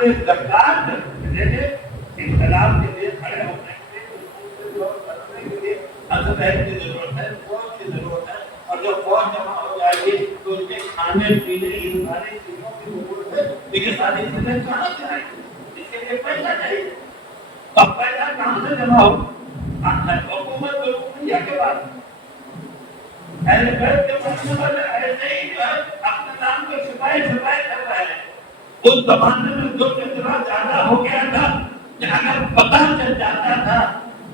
ہمارے زکات انقلاب کے لیے کھڑے ہونے کے لیے عدالت کی ضرورت ہے، فوج کی ضرورت ہے، اور جب فوج جمع ہو جائے گی تو ان کے کھانے پینے ان ساری چیزوں کی ضرورت ہے، لیکن ساری چیزیں کہاں سے آئیں گی؟ اس کے لیے پیسہ چاہیے، اب پیسہ کہاں سے جمع ہو؟ حکومت روپیہ کے بعد ایسے ہی اپنے نام کو چھپائے کر رہے ہیں۔ اس زمانے میں جو اتنا زیادہ ہو گیا تھا کہ اگر پتہ چل جاتا تھا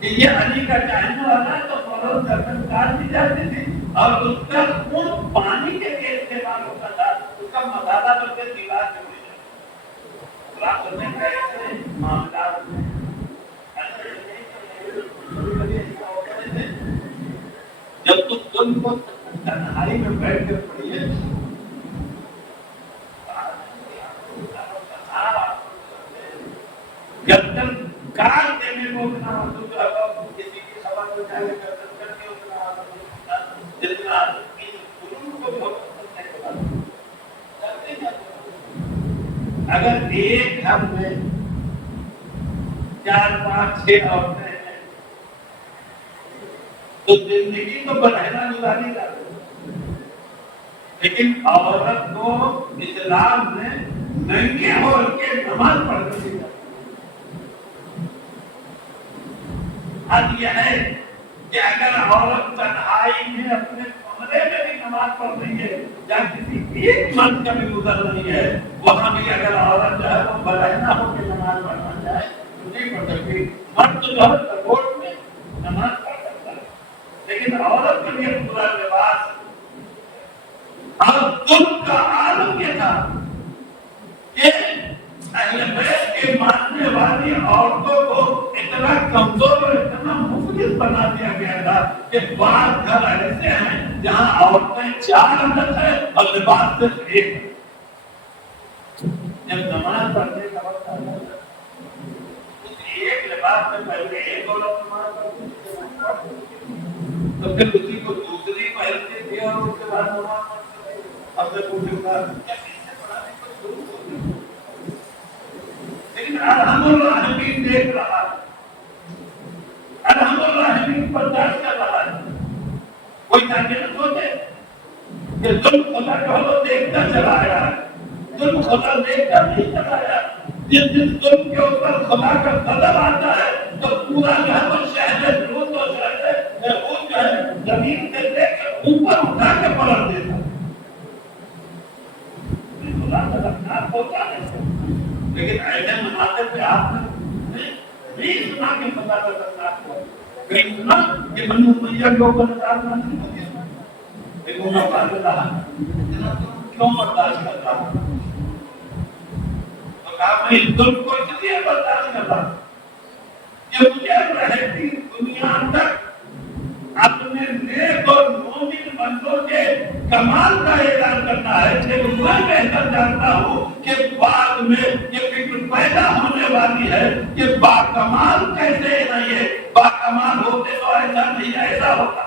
کہ یہ علی کا چاہنے والا ہے تو فوراً دستخط کاٹ دی جاتی تھی اور اس کا خون پانی کے لیے استعمال ہوتا تھا، اس کا مسالہ بن کے دیوار پہ اڑ جاتا۔ رات میں ایسے معاملات میں جب تم کو تنہائی میں بیٹھ کر پڑھیے جب تک کار دینے کو اتنا کسی کی خبر کو جائے جتنا اگر ایک گھر میں 4 5 6 عورتیں ہیں تو زندگی تو بڑھنا گزاری جاتی ہے، لیکن عورت کو اسلام نے ننگے ہو کے نماز پڑھنے دی جاتی ہے۔ اب یہ ہے کہ اگر عورت تنہائی میں اپنے کمرے میں بھی نماز پڑھ رہی ہے یا کسی ایک مرد کا بھی گزر رہی ہے، وہاں بھی اگر عورت جو ہے وہ بڑھنا ہو کے نماز پڑھنا چاہے تو نہیں پڑھ سکتی۔ مرد جو ہے سپورٹ میں نماز پڑھ سکتا ہے، لیکن عورت کے لیے پورا لباس اور ظلم کا عالم یہ تھا کہ اہل بیت کے ماننے والی عورتوں کو اتنا کمزور اور اتنا مفلس بنا دیا گیا تھا کہ بعض گھر ایسے ہیں جہاں عورتیں 4 عدد ہے اور لباس صرف 1 ہے۔ جب نماز پڑھنے کا وقت آتا ہے اس ایک لباس میں پہلے ایک عورت نماز پڑھتی تو پھر اسی کو دوسری پہنتی تھی اور اس کے بعد نماز پڑھتی تھی۔ اب سے پوچھوں گا لیکن ارحم الراحمین دیکھ رہا ہے، ارحم الراحمین برداشت کر رہا ہے۔ کوئی جانے نہ سوچے کہ ظلم خدا کا وہ دیکھتا چلا آیا ہے، ظلم خدا دیکھتا نہیں چلا آیا۔ جس ظلم کے اوپر خدا کا غضب آتا ہے تو پورا گھر و شہر لوٹ و شہر وہ جو ہے زمین سے لے کر اوپر اٹھا کے پلٹ دیتا ہے۔ خدا کا رفتار ہوتا ہے، لیکن ایسے مناظر پہ آپ نے نہیں سنا کہ خدا کا رفتار ہوا، کہیں سنا کہ بنو امیہ کو برداشت نہیں ہو گیا، لیکن وہ بات رہا کیوں برداشت کر رہا؟ تو کہا میں اس ظلم کو اس لیے برداشت کر رہا کہ مجھے رہتی دنیا تک اپنے نیک اور مومن بندوں کے کمال کا اعلان کرنا ہے کہ میں بہتر جانتا ہوں کہ بعد میں یہ فکر پیدا ہونے والی ہے کہ باکمال کیسے نہیں ہے، باکمال ہوتے تو ایسا نہیں ایسا ہوتا۔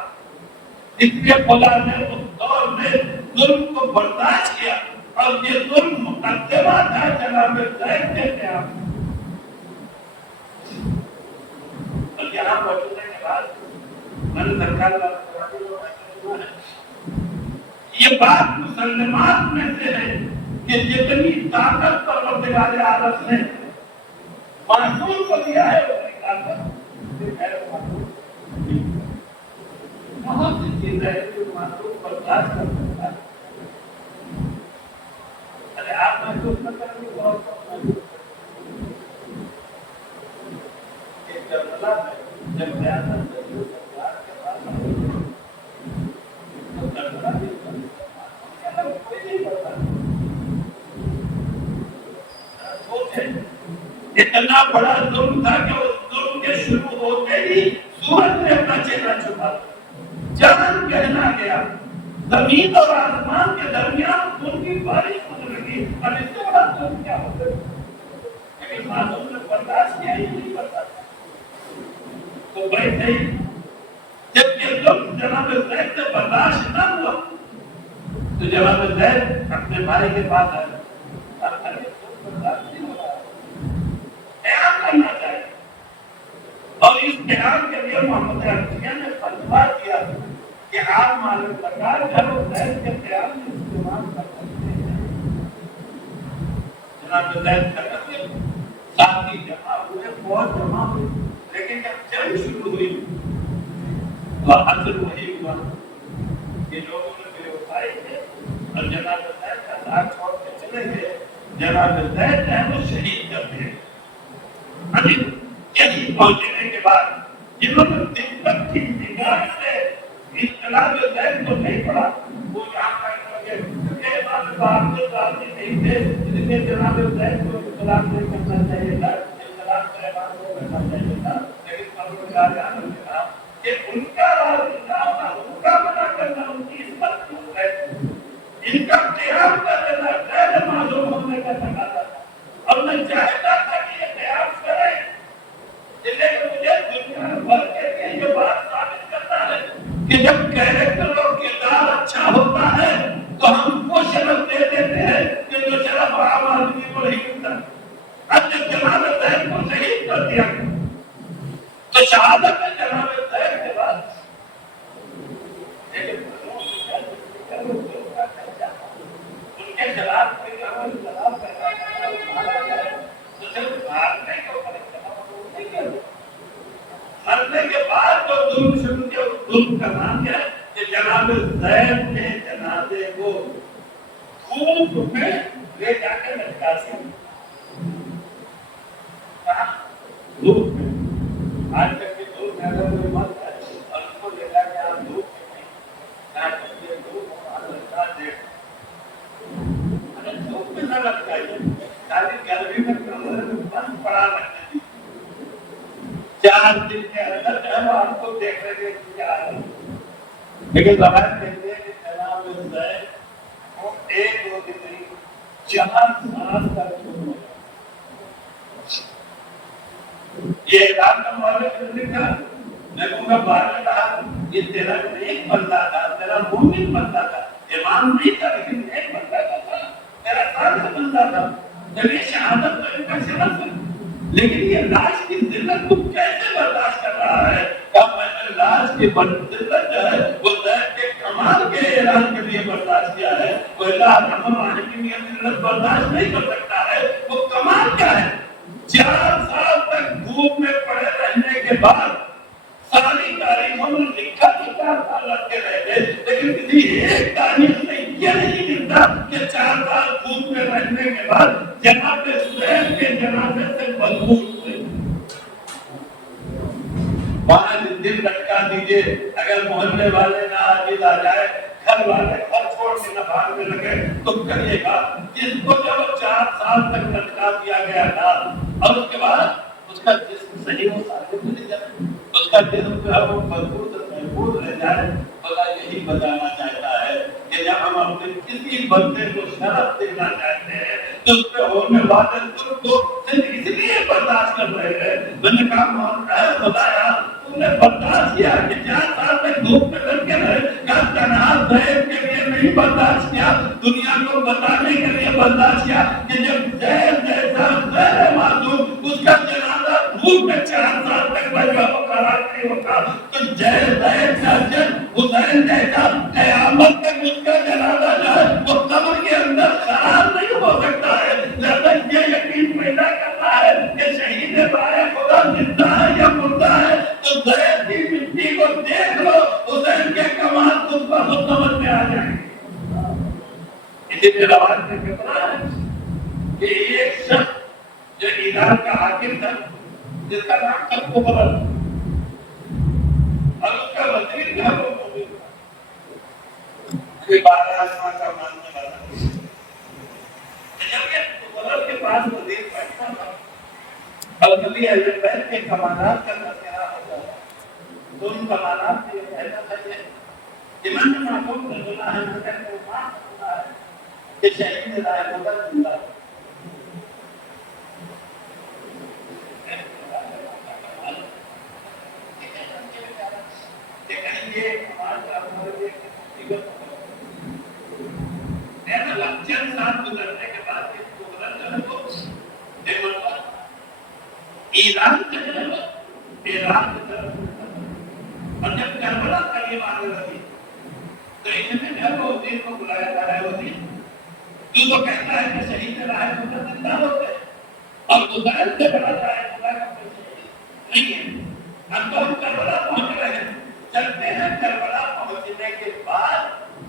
اس لیے خدا نے اس دور میں ظلم کو برداشت کیا اور یہ ظلم مقدمہ تھا جناب زید کے قیام۔ اور یہاں پہنچنے کے بعد میں نے سرکار یہ بات مسلمات میں سے ہے کہ جتنی طاقت پروردگار عالم نے معصوم کو دیا ہے اتنی طاقت بہت سی چیز ہے جو معصوم برداشت کر سکتا ہے۔ ارے آپ محسوس نہ کریں گے بہت ایک کربلا میں جب گیا تھا اتنا بڑا ظلم تھا کہ اس ظلم کے شروع ہوتے ہی سورج نے اپنا چہرہ چھپا، چاند کہنا گیا، زمین اور آسمان کے درمیان ان کی بارش ہونے لگی۔ اب اس سے بڑا ظلم کیا ہوتا ہے؟ لیکن معصوم نے برداشت کیا ہی نہیں کرتا تو بیٹھے ہی جب یہ ظلم جناب زید سے برداشت نہ ہوا تو جناب زید اپنے بھائی کے پاس آئے، برداشت نہیں ہو رہا قیام کے لیے محمد عربیہ نے فتویٰ دیا کہ آپ معلوم لگا گھر و بیت کے قیام میں استعمال کر سکتے ہیں. جناب زید کا قتل ساتھی جمع ہوئے، فوج جمع ہوئی، لیکن جب جنگ شروع ہوئی تو حاصل وہی ہوا کہ لوگوں نے پھر اٹھائے تھے اور جناب زید کا ساتھ چھوڑ کے چلے گئے. جناب زید ہے وہ شہید کر دیے. ابھی یہی پہنچنے کے بعد جنہوں نے دن تک کی نگاہ سے انقلاب زید کو نہیں پڑھا، وہ یہاں پر لگے کہ امام باپ کے ساتھ نہیں تھے، اس لیے جناب زید کو انقلاب نہیں کرنا چاہیے تھا، انقلاب کا اعلان نہیں کرنا چاہیے تھا. لیکن پروردگار عالم نے کہا کہ ان کا ان کا منع کرنا ان کی عزت کیوں ہے؟ ان کا قیام کا دینا غیر معلوم ہونے کا تقاضا تھا اور میں چاہتا تھا کہ یہ قیام کرے، لیکن مجھے دنیا بھر کے لیے یہ بات ثابت کرنا ہے کہ جب کیریکٹر اور کردار اچھا ہوتا ہے تو ہم وہ شرف دے دیتے ہیں کہ جو شرف عام آدمی کو نہیں ملتا. اب جب جناب زید کو شہید کر دیا تو شہادت ہے جناب زید کے بعد، لیکن ان کے خلاف کوئی عمل خلاف مارا جائے تو صرف مارنے کے اوپر اختلاف نہیں کیا. مرنے کے بعد جو ظلم شروع کیا اس ظلم کا نام کیا ہے کہ جناب زید کے جنازے کو دھوپ میں لے جا کے لٹکا دیا. دھوپ میں آج تک کی دھوپ میں اگر کوئی مت ہے اور اس کو لے جا کے آپ دھوپ میں نہ کرتے دھوپ لٹکا دے، دھوپ میں نہ لٹکائیے، خالی گیلری میں کمرے میں بند پڑا رکھتے ہیں. 4 دن کے اندر جو ہے وہ آپ کو دیکھنے کے لیے آ رہے ہیں. لیکن روایت کہتے ہیں کہ جناب زید وہ 1-2 دن نہیں 4 سال تک چھوڑ یہ اعلان کرنے والے نے کہا، میں کہوں گا بعد میں کہا یہ تیرا ایک بندہ تھا، تیرا مومن بندہ تھا، امام نہیں تھا لیکن ایک بندہ تھا، تیرا صالح بندہ تھا، تیری شہادت تو ان کا شرف ہے. لیکن یہ لاش کی ذلت کو کیسے برداشت کر رہا ہے؟ کیا میں نے لاش کی ذلت جو ہے وہ زید کے کمال کے اعلان کے لیے برداشت کیا ہے؟ وہ اللہ رحم الرحیم کی ذلت برداشت نہیں کر سکتا ہے. وہ کمال کیا ہے؟ 4 سال تک دھوپ میں پڑے رہنے کے بعد ساری تاریخوں میں لکھا کہ 4 سال لڑکے رہ گئے، لیکن کسی ایک تاریخ میں یہ نہیں ملتا کہ 4 سال دھوپ میں رہنے کے بعد جناب زید کے جنازے سے مضبوط ہوئے. 5 دن لٹکا دیجئے، اگر محلے والے نہ عاجز آ جائے، گھر والے گھر چھوڑ کے نہ بھاگنے لگے تو کریے گا. جس کو جب 4 سال تک لٹکا دیا گیا تھا اور اس کے بعد اس کا جسم صحیح ہو ثابت نہیں جائے، اس کا جسم جو ہے وہ مضبوط اور محفوظ رہ جائے. خدا یہی بتانا چاہتا ہے کہ جب ہم اپنے کسی بندے کو شرف دینا چاہتے ہیں تو اس پہ ہونے والے ظلم کو صرف اس لیے برداشت کر رہے ہیں. میں نے کہا مان رہا ہے خدایا تم نے برداشت کیا کہ 4 سال تک دھوپ میں لڑ کے رہے، کیا جناب زید کے لیے نہیں برداشت کیا؟ دنیا کو بتانے کے لیے برداشت کیا کہ جب زید جیسا غیر معصوم اس کا جنازہ دھوپ میں 4 سال تک لگا قرار نہیں ہوتا تو زید کا جن حسین جیسا قیامت تک اس کا جنازہ جو ہے وہ قبر کے اندر قرار نہیں ہو سکتا ہے. جب یہ یقین پیدا کرنا ہے کہ شہید بارے خدا زندہ ہے یا مردہ ہے تو زید کی مٹی کو دیکھ لو، حسین کے کمال خود بخود سمجھ میں آ جائیں گے. اسی لیے روایت میں کہتا ہے کہ ایک شخص جو ایران کا حاکم تھا جس کا نام تھا قبرل اور اس کا وزیر جو ہے وہ موجود تھا، کوئی 12 آسمان کا ماننے والا. جب یہ قبرل کے پاس وزیر بیٹھا تھا اور کبھی اہل بیت کے کمانات کا تذکرہ ہوتا ہے تو ان کمانات سے یہ کہنا تھا کہ امام معصوم رضی اللہ عنہ کا فرمان ہوتا ہے کہ شہید رائے مدد زندہ ہے. ایران اور جب کربلا قریب آنے لگی تو اتنے میں وہ وزیر کو بلایا جا رہا ہے، وزیر تو کہتا ہے کہ شہید راہ کو زندہ ہوتے اور گزارت سے بڑا راہ خدا کا کوئی شہید نہیں ہے۔ اب تو ہم کربلا پہنچ رہے ہیں، چلتے ہیں کربلا پہنچنے کے بعد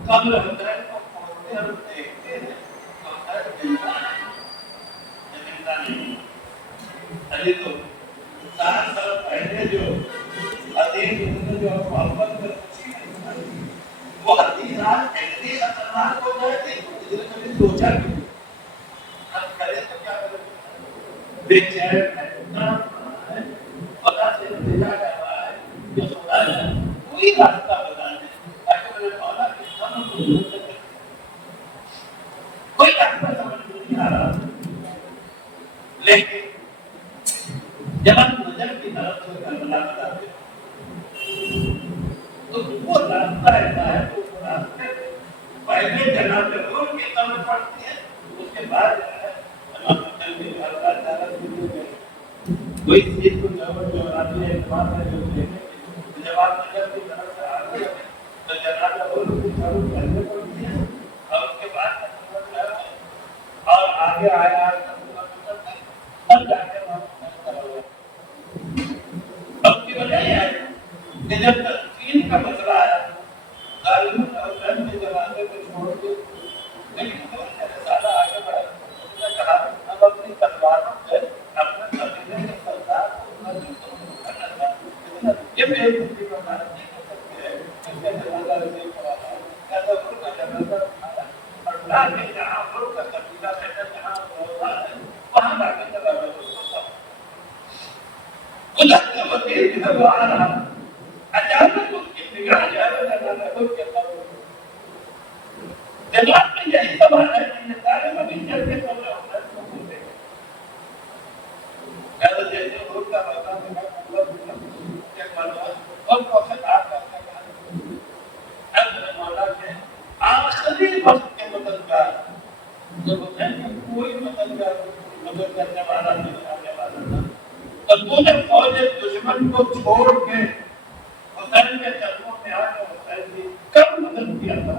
قبر حسین کو پہنچتے ہم دیکھتے ہیں تو حسین زندہ ہے، زندہ نہیں۔ علی تو 7 سال پہلے جو حدیث جو محبت میں خوشی نہیں، وہ حدیث آج ایسی خطرناک ہو جائے تھی جس نے کبھی سوچا نہیں۔ اب کرے تو کیا کرے، بے چین ہے، ہے، خدا سے التجا کر رہا ہے کہ خدا نے کوئی راستہ بتا دے تاکہ میرے مولا کے سامنے کو مل سکے۔ کوئی راستہ سمجھ میں نہیں آ رہا، لیکن جب ہم نظر کی طرف سے کربلا بتاتے تو وہ راستہ ایسا ہے، وہ راستے پہلے جناب رسول کی قبر پڑتی ہے، اس کے بعد جو ہے امام حسین کی گھر کا زیادہ شروع ہے۔ کوئی چیز کو جو آتی ہے اعتماد ہے جو دیکھیں جب آپ نظر کی طرف سے آتے ہیں تو جناب رسول کی قبر پہلے پڑتی ہے اور اس کے بعد اور آگے آیا تب جا کے اب کی وجہ یہ ہے کہ جب تدفین کا مسئلہ آیا غالباً حسین کے جنازے کو چھوڑ کے لیکن زیادہ آگے بڑھا، اس نے کہا اب اپنی تلواروں سے اپنے قبیلے کے سردار کو یہ بھی ایک دوسری کو مارا نہیں کر سکتے ہیں، اس کا جنازہ نہیں پڑھانا، کہتا ہے کا جنازہ اٹھایا اور لا کے جہاں ملک کا قبیلہ کہتا ہے جہاں روزہ ہے وہاں لا کے جگہ میں اس کو سب خدا کا وزیر جو ہے وہ آ رہا اچانک اس کی نگاہ جو ہے وہ جنازہ خود کے قبر جناب میں یہی سوال ہے کہ یہ سارے نبی چل کے قبر حسین کو بولتے ہیں کہتا جیسے خود کا بتا دینا مطلب کہ مرد اور وقت آپ کرتے ہیں حضرت مولا کے آخری وقت کے مددگار جب حسین کا کوئی مددگار مدد کرنے والا نہیں آنے والا تھا اور تو نے فوج دشمن کو چھوڑ کے حسین کے قدموں میں آ کے حسین کی کب مدد کیا تھا؟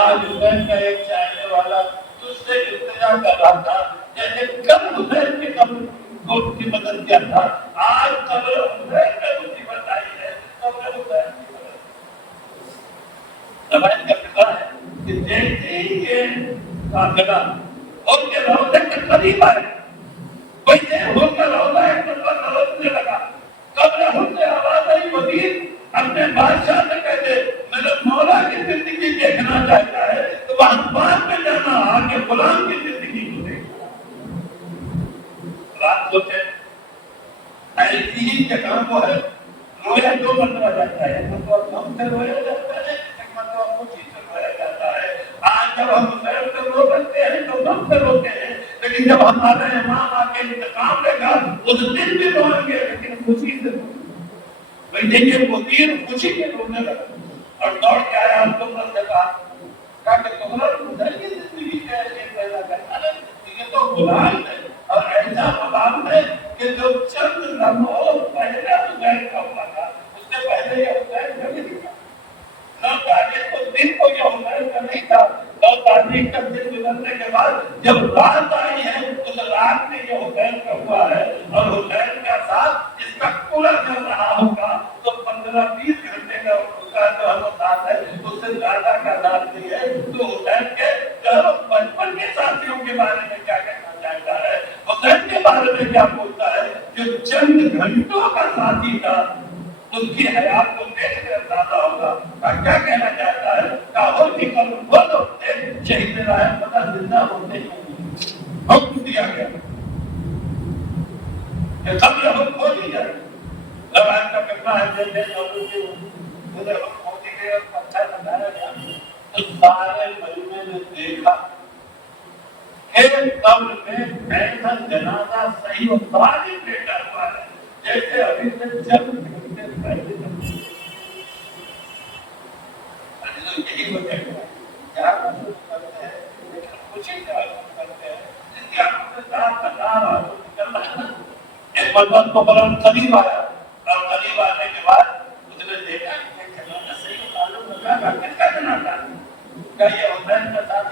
آج حسین کا ایک چاہنے والا تجھ سے التجا کر رہا تھا جیسے کب حسین کے قبر کو کی مدد کیا تھا، آج قبر حسین میں مصیبت آئی ہے، قبر حسین کی مدد زبان کا فکر ہے کہ جیسے ہی یہ قافلہ اور کے روضے کے قریب آئے ویسے ہو کر روضہ اکبر لوٹنے لگا، قبل حسن آواز آئی وزیر اپنے بادشاہ سے کہتے میرے مولا کی زندگی دیکھنا چاہتا ہے تو وہاں بعد میں جانا آگے غلام کی زندگی کو دیکھنا۔ رات سوچے ایسی ہی جگہ کو ہے رویا 2 مرتبہ جاتا ہے، ایک مرتبہ ہم سے رویا جاتا ہے، ایک مرتبہ خوشی سے رویا جاتا ہے۔ آج جب ہم حسین سے رو سکتے ہیں تو ہم سے روتے ہیں، لیکن جب ہمارے امام آ کے انتقام لے گا اس دن بھی روئیں گے لیکن خوشی سے بھائی دیکھیے وزیر خوشی سے رونے لگا اور دوڑ کے آیا ہم تم سے کہا کہ تمہارا حسین کی زندگی کیسے پیدا کرنا ہے، یہ تو غلام ہے اور ایسا غلام ہے کہ جو چند لمحوں پہلے حسین کا ہوا تھا اس سے پہلے یہ حسین کبھی نہیں تھا۔ 9 تاریخ کو دن کو یہ حسین کا نہیں تھا، 9 تاریخ کا دن گزرنے کے بعد جب رات آئی ہے اس رات میں یہ حسین کا ہوا ہے اور حسین کا ساتھ اس کا پورا چل رہا ہوگا تو 15-20 گھنٹے کا اس کا جو ہم ساتھ ہے اس سے زیادہ کا ساتھ نہیں ہے۔ تو حسین کے جو بچپن کے ساتھیوں کے بارے میں کیا کہنا چاہتا ہے، حسین کے بارے میں کیا بولتا ہے جو چند گھنٹوں کا ساتھی تھا اس کی حیات کو دیکھ کر اندازہ ہوگا کیا کہنا چاہتا ہے۔ کابل کی قبر بند ہوتے شہید راہ پتہ زندہ ہوتے حکم دیا گیا کہ قبر ہم کھولی جائے۔ روایت کا کہنا ہے جیسے قبر کی ادھر ہم کھولی گئے اور پتھر بتایا گیا تو سارے مجمع نے دیکھا کہ قبر میں ایسا جنازہ صحیح و ثابت بیٹھا ہوا ہے جیسے ابھی سے چند گھنٹے پہلے یہی وجہ ہے کیا محسوس کرتے ہیں لیکن خوشی سے محسوس کرتے ہیں جس کی آپ سے ساتھ بتا رہا ہوں ایک مرتبہ تو قبر قریب آیا اور قریب آنے کے بعد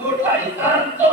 2-250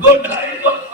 2-250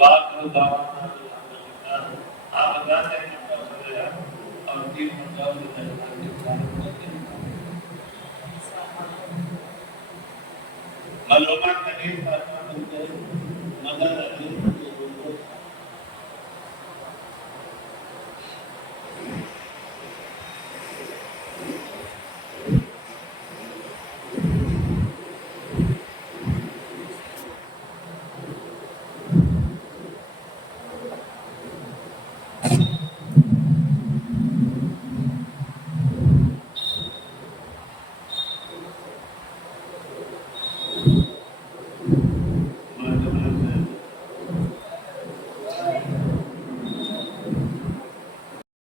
واقع دعوانا الحمدللہ آپ ادا سے اور 3 مرتبہ معلومات کا نہیں مدد